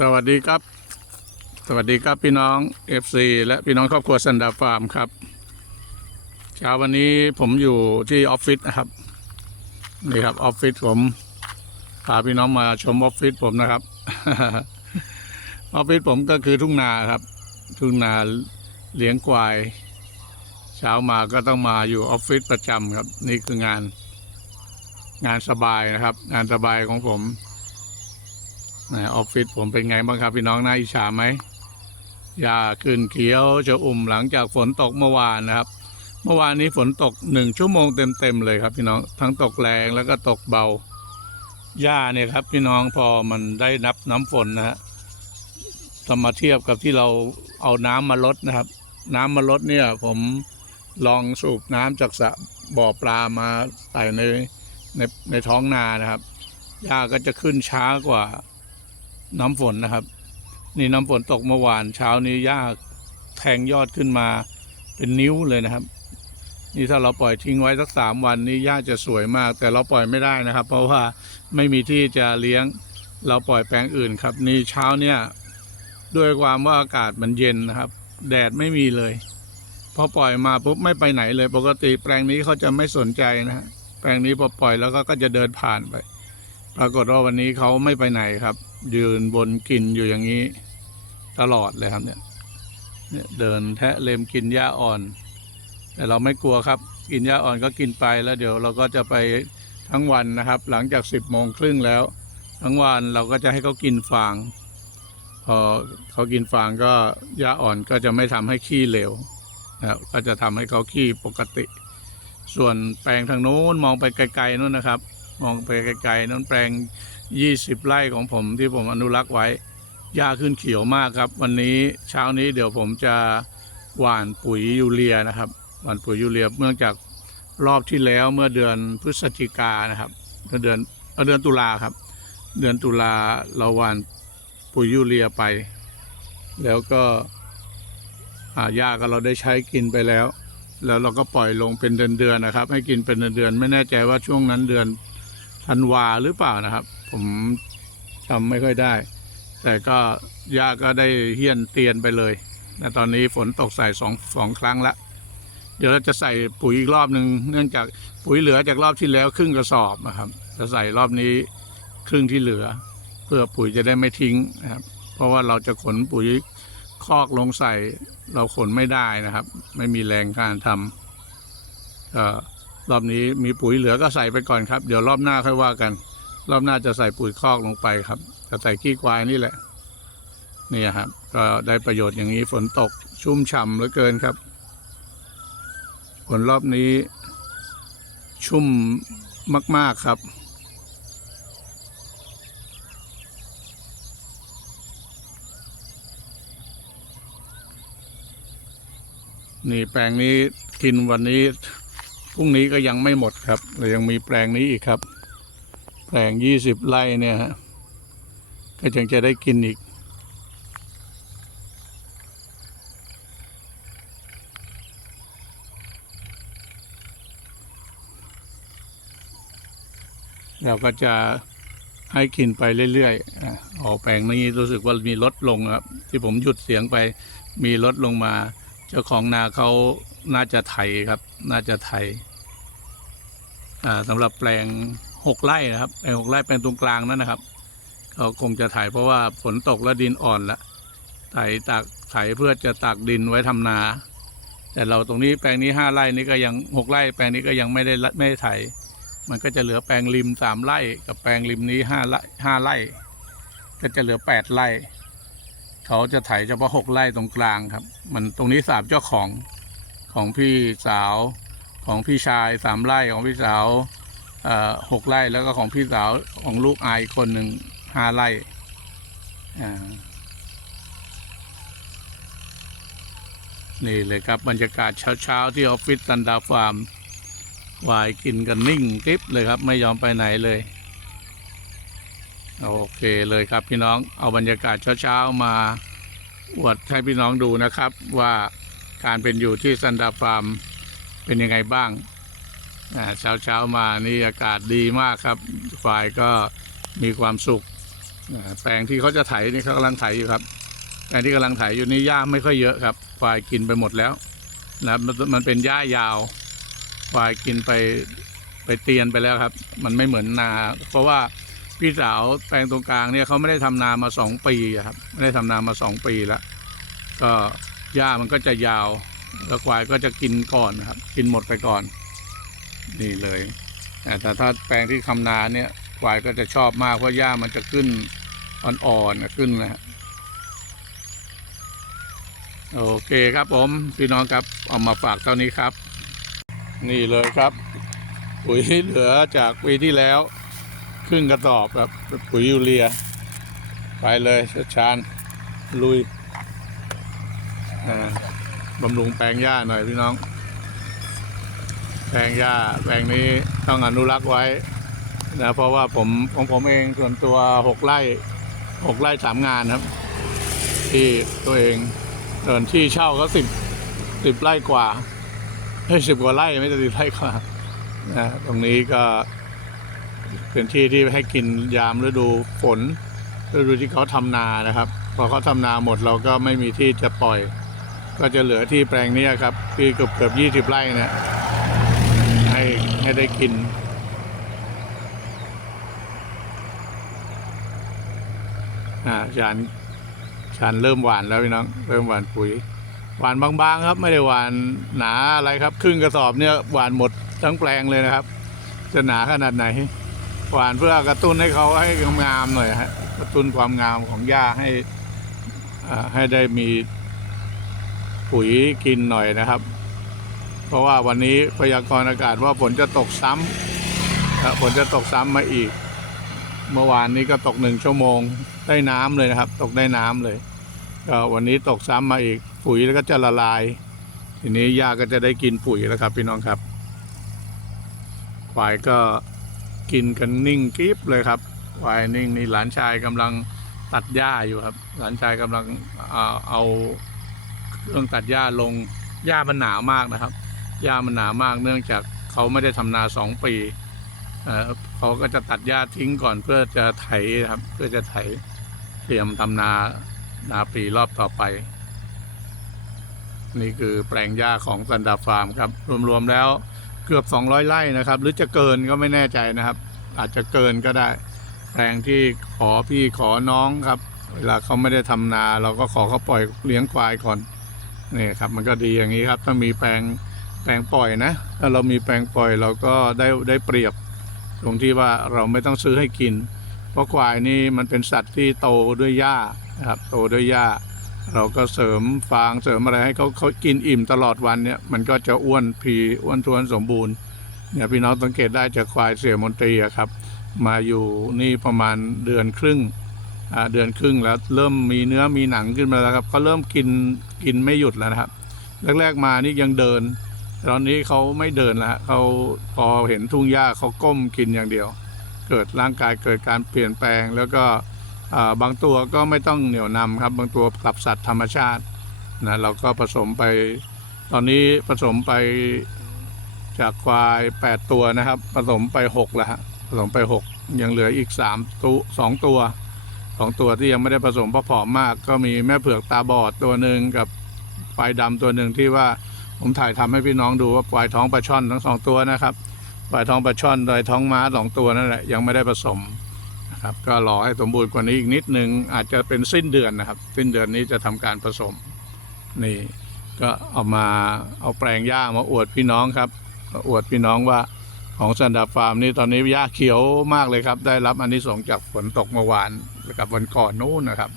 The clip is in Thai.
สวัสดีครับ สวัสดีครับพี่น้อง FC และพี่น้องครอบครัวสันดาฟาร์มครับ เช้าวันนี้ผมอยู่ที่ออฟฟิศนะครับ นี่ครับออฟฟิศผมพาพี่น้องมาชมออฟฟิศผมนะครับ ออฟฟิศผมก็คือทุ่งนาครับ ทุ่งนาเลี้ยงควาย เช้ามาก็ต้องมาอยู่ออฟฟิศประจำครับ นี่คืองาน งานสบายนะครับ งานสบายของผม นะออฟฟิศผมเป็นไงบ้างครับพี่น้องน่าอิจฉาไหมหญ้าขึ้นเขียวจะอุ่มหลังจากฝนตกเมื่อวานนะครับ เมื่อวานนี้ฝนตกหนึ่งชั่วโมงเต็มๆเลยครับ พี่น้องทั้งตกแรงแล้วก็ตกเบาหญ้าเนี่ยครับ พี่น้องพอมันได้นับน้ำฝนนะฮะถ้ามาเทียบกับที่เราเอาน้ำมาลดนะครับ น้ำมาลดเนี่ย ผมลองสูบน้ำจากสระบ่อปลามาใส่ในในในท้องนานะครับหญ้าก็จะขึ้นช้ากว่า น้ำฝนนะครับ นี่น้ำฝนตกเมื่อวานเช้านี้หญ้าแทงยอดขึ้นมาเป็นนิ้วเลยนะครับ นี่ถ้าเราปล่อยทิ้งไว้สักสามวันนี้หญ้าจะสวยมาก แต่เราปล่อยไม่ได้นะครับ เพราะว่าไม่มีที่จะเลี้ยงเราปล่อยแปลงอื่นครับ นี่เช้าเนี่ยด้วยความว่าอากาศมันเย็นนะครับ แดดไม่มีเลยพอปล่อยมาปุ๊บไม่ไปไหนเลย ปกติแปลงนี้เขาจะไม่สนใจนะฮะแปลงนี้พอปล่อยแล้วก็ก็จะเดินผ่านไป ปรากฏว่าวันนี้เขาไม่ไปไหนครับ ยืนบนกินอยู่อย่างนี้ ตลอดเลยครับเนี่ยเนี่ยเดินแทะเลมกินหญ้าอ่อน แต่เราไม่กลัวครับ กินหญ้าอ่อนก็กินไปแล้วเดี๋ยวเราก็จะไปทั้งวันนะครับ หลังจากสิบโมงครึ่งแล้ว ทั้งวันเราก็จะให้เขากินฟาง พอเขากินฟางก็หญ้าอ่อนก็จะไม่ทำให้ขี้เหลวนะครับก็จะทำให้เขาขี้ปกติ ส่วนแปลงทางโน้นมองไปไกลๆนู้นนะครับ มองไปไกลๆนั้นแปลง 20 ไร่ของผมที่ผมอนุรักษ์ไว้หญ้าขึ้นเขียวมากครับ วันนี้เช้านี้เดี๋ยวผมจะหว่านปุ๋ยยูเรียนะครับ หว่านปุ๋ยยูเรียเนื่องจากรอบที่แล้วเมื่อเดือนพฤศจิกานะครับเมื่อเดือนเอ่อเดือนตุลาครับ เดือนตุลาเราหว่านปุ๋ยยูเรียไป แล้วก็าหญ้าก็เราได้ใช้กินไปแล้ว แล้วเราก็ปล่อยลงเป็นเดือนๆนะครับ ให้กินเป็นเดือนๆไม่แน่ใจว่าช่วงนั้นเดือน ธันวาหรือเปล่านะครับ ผมจำไม่ค่อยได้ แต่ก็ยาก็ได้เฮี้ยนเตียนไปเลยแต่ตอนนี้ฝนตกใส่สองสองครั้งละเดี๋ยวเราจะใส่ปุ๋ยอีกรอบหนึ่งเนื่องจากปุ๋ยเหลือจากรอบที่แล้วครึ่งกระสอบนะครับ จะใส่รอบนี้ครึ่งที่เหลือ เพื่อปุ๋ยจะได้ไม่ทิ้งนะครับ เพราะว่าเราจะขนปุ๋ยคอกลงใส่เราขนไม่ได้นะครับ ไม่มีแรงการทำก็ รอบนี้มีปุ๋ยเหลือก็ใส่ไปก่อนครับ เดี๋ยวรอบหน้าค่อยว่ากัน รอบหน้าจะใส่ปุ๋ยคอกลงไปครับ จะใส่ขี้ควายนี่แหละ นี่ครับ ก็ได้ประโยชน์อย่างนี้ฝนตกชุ่มฉ่ำเหลือเกินครับ ฝนรอบนี้ ชุ่มมาก ๆครับนี่แปลงนี้กินวันนี้ พรุ่งนี้ก็ยังไม่หมดครับเรายังมีแปลงนี้อีกครับ แปลงยี่สิบไร่เนี่ยฮะก็ยังจะได้กินอีก เราก็จะให้กินไปเรื่อยๆอะออกแปลงนี้รู้สึกว่ามีลดลงครับ ที่ผมหยุดเสียงไปมีลดลงมา เจ้าของนาเขา น่าจะไถครับ น่าจะไถสำหรับแปลงหกไร่นะครับแปลงหกไร่แปลงตรงกลางนั่นนะครับเขาคงจะไถเพราะว่าฝนตกแล้วดินอ่อนละไถตากไถเพื่อจะตากดินไว้ทำนา แต่เราตรงนี้แปลงนี้ห้าไร่นี้ก็ยังหกไร่ แปลงนี้ก็ยังไม่ได้ไม่ได้ไถ มันก็จะเหลือแปลงริมสามไร่ กับแปลงริมนี้ห้าไร่ห้าไร่ ก็จะเหลือแปดไร่ เขาจะไถเฉพาะหกไร่ตรงกลางครับ มันตรงนี้สามเจ้าของ ของพี่สาวของพี่ชายสามไร่ของพี่สาวหกไร่แล้วก็ของพี่สาวของลูกอายคนหนึ่งห้าไร่นี่เลยครับบรรยากาศเช้าๆที่ออฟฟิศซันดาฟาร์มวายกินกันนิ่งกริบเลยครับ ไม่ยอมไปไหนเลย โอเคเลยครับพี่น้องเอาบรรยากาศเช้าๆมาอวดให้พี่น้องดูนะครับว่า การเป็นอยู่ที่ซันดาฟาร์มเป็นยังไงบ้างอ่าเช้ามานี่อากาศดีมากครับฝ่ายก็มีความสุขแปลงที่เขาจะไถนี่เขากำลังไถอยู่ครับแปลงที่กำลังไถอยู่นี่หญ้าไม่ค่อยเยอะครับควายกินไปหมดแล้วนะมันเป็นหญ้ายาวควายกินไปไปเตียนไปแล้วครับ มันไม่เหมือนนา เพราะว่าพี่สาวแปลงตรงกลางเนี่ยเขาไม่ได้ทำนามาสองปีครับไม่ได้ทำนามาสองปีแล้วก็ หญ้ามันก็จะยาว แล้วควายก็จะกินก่อนนะครับ กินหมดไปก่อน นี่เลยแต่ถ้าแปลงที่ทำนาเนี่ยควายก็จะชอบมากเพราะหญ้ามันจะขึ้นอ่อนๆนะขึ้นนะโอเคครับผมพี่น้องครับเอามาฝากเท่านี้ครับ นี่เลยครับ ปุ๋ยเหลือจากปีที่แล้วครึ่งกระสอบครับ ปุ๋ยยูเรีย ไปเลยชาชานลุย บำรุงแปลงหญ้าหน่อยพี่น้อง แปลงหญ้าแปลงนี้ต้องอนุรักษ์ไว้นะเพราะว่าผมของผมเองส่วนตัวหกไร่หกไร่สามงานครับ ที่ตัวเองส่วนที่เช่าก็สิบสิบไร่กว่าเฮ้สิบกว่าไร่ไม่ใช่สิบไร่กว่านะตรงนี้ก็เป็นที่ที่ให้กินยามฤดูฝนฤดูที่เขาทำนานะครับ พอเขาทำนาหมดเราก็ไม่มีที่จะปล่อย ก็จะเหลือที่แปลงนี้ครับที่เกือบเกือบยี่สิบไร่นี่ยให้ให้ได้กิน อ่าชานชานเริ่มหวานแล้วพี่น้อง เริ่มหวานปุ๋ย หวานบางๆครับ ไม่ได้หวานหนาอะไรครับ ครึ่งกระสอบเนี่ยหวานหมดทั้งแปลงเลยนะครับ จะหนาขนาดไหน หวานเพื่อกระตุ้นให้เขาให้งามหน่อยฮะกระตุ้นความงามของหญ้าให้อ่าให้ได้มี ปุ๋ยกินหน่อยนะครับ เพราะว่าวันนี้พยากรณ์อากาศว่าฝนจะตกซ้ำครับฝนจะตกซ้ำมาอีก เมื่อวานนี้ก็ตกหนึ่งชั่วโมงได้น้ำเลยนะครับ ตกได้น้ำเลยก็วันนี้ตกซ้ำมาอีก ปุ๋ยแล้วก็จะละลาย ทีนี้หญ้าก็จะได้กินปุ๋ยแล้วครับ พี่น้องครับควายก็กินกันนิ่งกริบเลยครับควายนิ่งนี่หลานชายกำลังตัดหญ้าอยู่ครับ หลานชายกำลังเอาเอา เครื่องตัดหญ้าลงหญ้ามันหนามากนะครับหญ้ามันหนามากเนื่องจากเขาไม่ได้ทำนาสองปีเขาก็จะตัดหญ้าทิ้งก่อนเพื่อจะไถครับ เพื่อจะไถเตรียมทำนานาปีรอบต่อไป นี่คือแปลงหญ้าของสันดาฟาร์มครับ รวมๆแล้วเกือบ 200ไร่นะครับ หรือจะเกินก็ไม่แน่ใจนะครับ อาจจะเกินก็ได้ แปลงที่ขอพี่ขอน้องครับ เวลาเขาไม่ได้ทำนา เราก็ขอเขาปล่อยเลี้ยงควายก่อน นี่ครับมันก็ดีอย่างนี้ครับถ้ามีแปลงแปลงปล่อยนะ ถ้าเรามีแปลงปล่อยเราก็ได้ได้เปรียบ ตรงที่ว่าเราไม่ต้องซื้อให้กิน เพราะควายนี่มันเป็นสัตว์ที่โตด้วยหญ้านะครับโตด้วยหญ้า เราก็เสริมฟางเสริมอะไรให้เขาเขากินอิ่มตลอดวันเนี่ยมันก็จะอ้วนพีอ้วนท้วนสมบูรณ์เนี่ยพี่น้องสังเกตได้จากควายเสียมนตรีครับ มาอยู่นี่ประมาณเดือนครึ่งเดือนครึ่งแล้วเริ่มมีเนื้อมีหนังขึ้นมาแล้วครับเขาเริ่มกิน กินไม่หยุดแล้วนะครับ แรกๆมานี่ยังเดิน ตอนนี้เขาไม่เดินแล้วฮะเขาพอเห็นทุ่งหญ้าเขาก้มกินอย่างเดียว เกิดร่างกายเกิดการเปลี่ยนแปลง แล้วก็บางตัวก็ไม่ต้องเหนี่ยวนำครับ บางตัวกลับสัตว์ธรรมชาตินะเราก็ผสมไป ตอนนี้ผสมไปจากควาย 8 ตัวนะครับ ผสมไป6แล้วฮะผสมไป 6 ยังเหลืออีก3ตัวสองตัว สองตัวที่ยังไม่ได้ผสมเพราะผอมมาก ก็มีแม่เผือกตาบอดตัวหนึ่งกับควายดำตัวหนึ่งที่ว่าผมถ่ายทำให้พี่น้องดูว่าควายท้องปลาช่อนทั้งสองตัวนะครับควายท้องปลาช่อนควายท้องม้าสองตัวนั่นแหละยังไม่ได้ผสมนะครับก็รอให้สมบูรณ์กว่านี้อีกนิดนึงอาจจะเป็นสิ้นเดือนนะครับ สิ้นเดือนนี้จะทำการผสมนี่ก็เอามาเอาแปลงหญ้ามาอวดพี่น้องครับอวดพี่น้องว่าของสันดาฟาร์มนี่ตอนนี้หญ้าเขียวมากเลยครับ ได้รับอันนี้ส่งจากฝนตกเมื่อวาน กับวันก่อนนู้นนะครับ